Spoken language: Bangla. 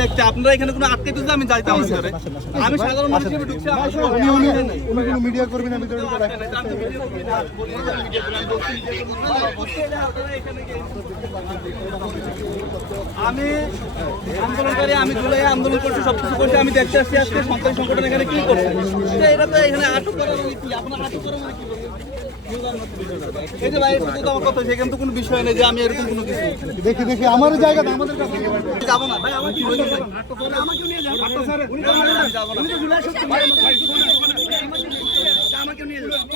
দেখতে আপনারা এখানে কোনো আটকে দিতে আমি যাইতাম ভিতরে। আমি সাধারণ মানুষ হিসেবে ঢুকছি। উনি কোনো মিডিয়া করবি না ভিতরে আমি আন্দোলনকারী, আমি জুলাই আন্দোলন করছি, সবকিছু করছি, আমি দেখতে আসছি আজকে সরকারি সংগঠন এখানে কি করছে। এটা তো এখানে আটক করার মানে কি, আপনার আটক করার মানে কি বলবেন? এই যে ভাই এটা তো আমার কথা, সেখানে তো কোনো বিষয় নেই যে আমি এরকম কোনো কিছু দেখি আমার জায়গা আমাদের কাছে যাবো না ভাই। আমাকে নিয়ে যান, আমাকে নিয়ে যান, উনি তো যাবো না, উনি তো জুলাই সব আমাকে নিয়ে যান।